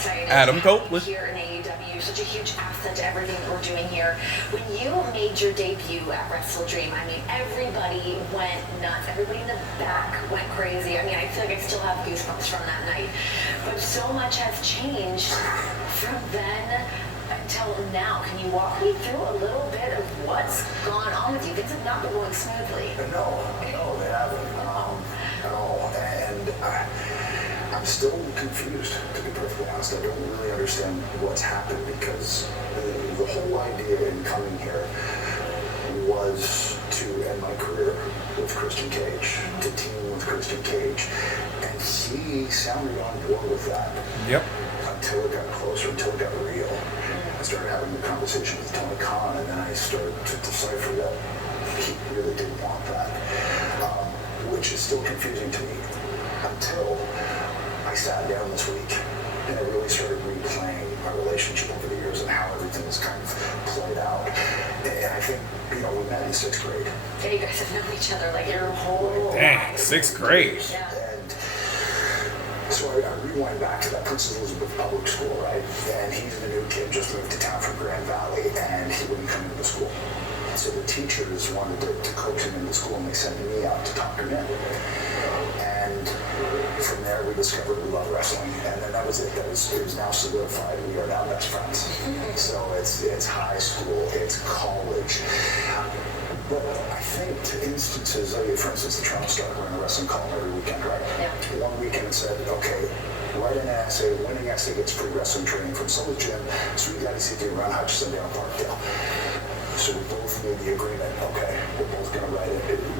excited. Adam Copeland. Here in AEW, such a huge asset to everything that we're doing here. When you made your debut at Wrestle Dream, I mean, everybody went nuts. Everybody in the back went crazy. I mean, I feel like I still have goosebumps from that night. But so much has changed from then until now. Can you walk me through a little bit of what's gone on with you? Things have not been going smoothly. No, they haven't at all. And I'm still confused, to be perfectly honest. I don't really understand what's happened because the whole idea in coming here was to end my career with Christian Cage, to team with Christian Cage. And he sounded on board with that. Yep. Until it got closer, until it got real. I started having a conversation with Tony Khan, and then I started to decipher that he really didn't want that, which is still confusing to me until I sat down this week and I really started replaying our relationship over the years and how everything has kind of played out. And I think, we met in 6th grade. Yeah, you guys have known each other like your whole Dang, life. 6th grade. Yeah. So I rewind back to that Princess Elizabeth Public School, right? And he's the new kid, just moved to town from Grand Valley, and he wouldn't come into the school. So the teachers wanted to coax him into school, and they sent me out to talk him in. And from there, we discovered we love wrestling, and then that was it. It was now solidified. We are now best friends. So it's high school, it's college. But I think to instances, for instance, the Toronto Star ran a wrestling column every weekend, right? Yeah. One weekend it said, okay, write an essay, winning essay gets free wrestling training from Soul's Gym, so we got to see if you run Hutchinson down Parkdale. So we both made the agreement, okay, we're both going to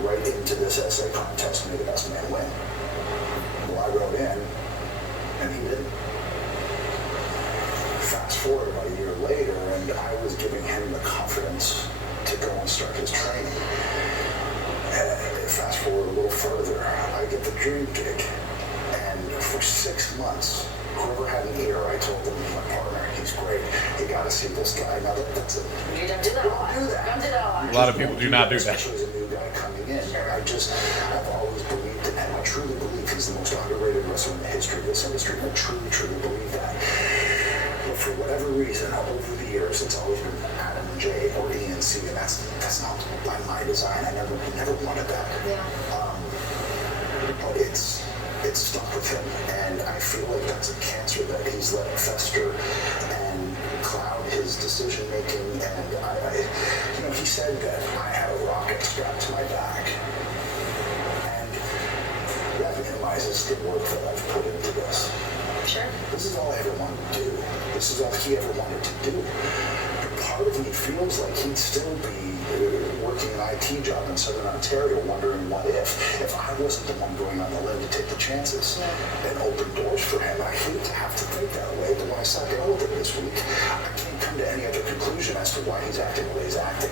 write into this essay contest, may the best man win. Well, I wrote in, and he didn't. Fast forward about a year later, and I was giving him the confidence to go and start his training. Fast forward a little further, I get the dream gig, and for 6 months, whoever had an ear, I told them, my partner, he's great. You got to see this guy. Now that's it. You don't do that a lot. Don't do that. Don't do that a lot. A lot of people do not do that. Especially as a new guy coming in. I've always believed in him. I truly believe he's the most underrated wrestler in the history of this industry. I truly, truly believe that. But for whatever reason, over the years, it's always been Adam and Jay or ENC, and that's not by my design. I never wanted that. Yeah. But it's stuck with him, and I feel like that's a cancer that he's let fester and cloud his decision making. And he said that I had a rocket strapped to my back, and that minimizes the work that I've put into this. Sure. This is all I ever wanted to do. This is all he ever wanted to do. But part of me feels like he'd still be working an IT job in Southern Ontario, wondering what if I wasn't the one going on the limb to take the chances and open doors for him. I hate to have to think that way, but when I sat down with him this week, I can't come to any other conclusion as to why he's acting the way he's acting.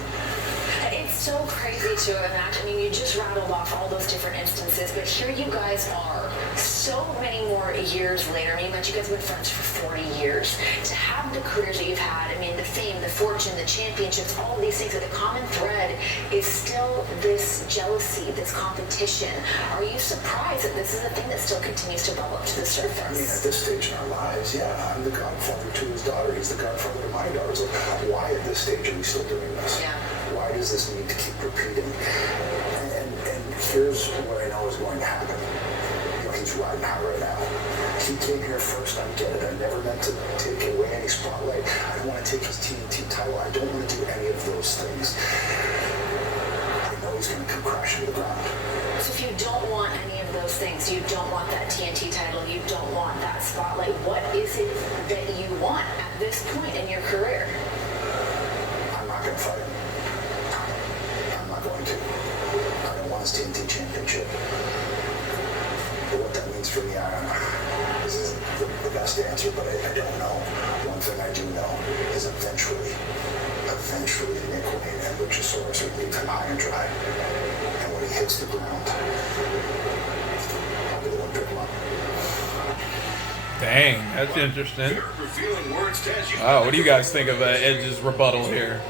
It's so crazy to imagine. I mean, you just rattled off all those different instances, but here you guys are, so many more years later. I mean, you mentioned you guys have been friends for 40 years. To have the careers that you've had, I mean, the fame, the fortune, the championships, all of these things, but the common thread is still this jealousy, this competition. Are you surprised that this is a thing that still continues to bubble up to the surface? I mean, at this stage in our lives, yeah, I'm the godfather to his daughter. He's the godfather to my daughter. So why at this stage are we still doing this? Yeah. Why does this need to keep repeating? And here's what I know is going to happen. He's riding high right now. He came here first, I get it. I never meant to take away any spotlight. I don't want to take his TNT title. I don't want to do any of those things. I know he's going to come crashing to the ground. So if you don't want any of those things, you don't want that TNT title, you don't want that spotlight, what is it that you want at this point in your career? I'm not going to fight him. I'm not going to. I don't want his TNT championship. But what that means for me, I don't know. This isn't the best answer, but I don't know. One thing I do know is eventually Nick Wayne and Luchasaurus will leave him high and dry. And when he hits the ground, I'll be the one to pick him up. Dang, that's interesting. What do you guys think of Edge's rebuttal here?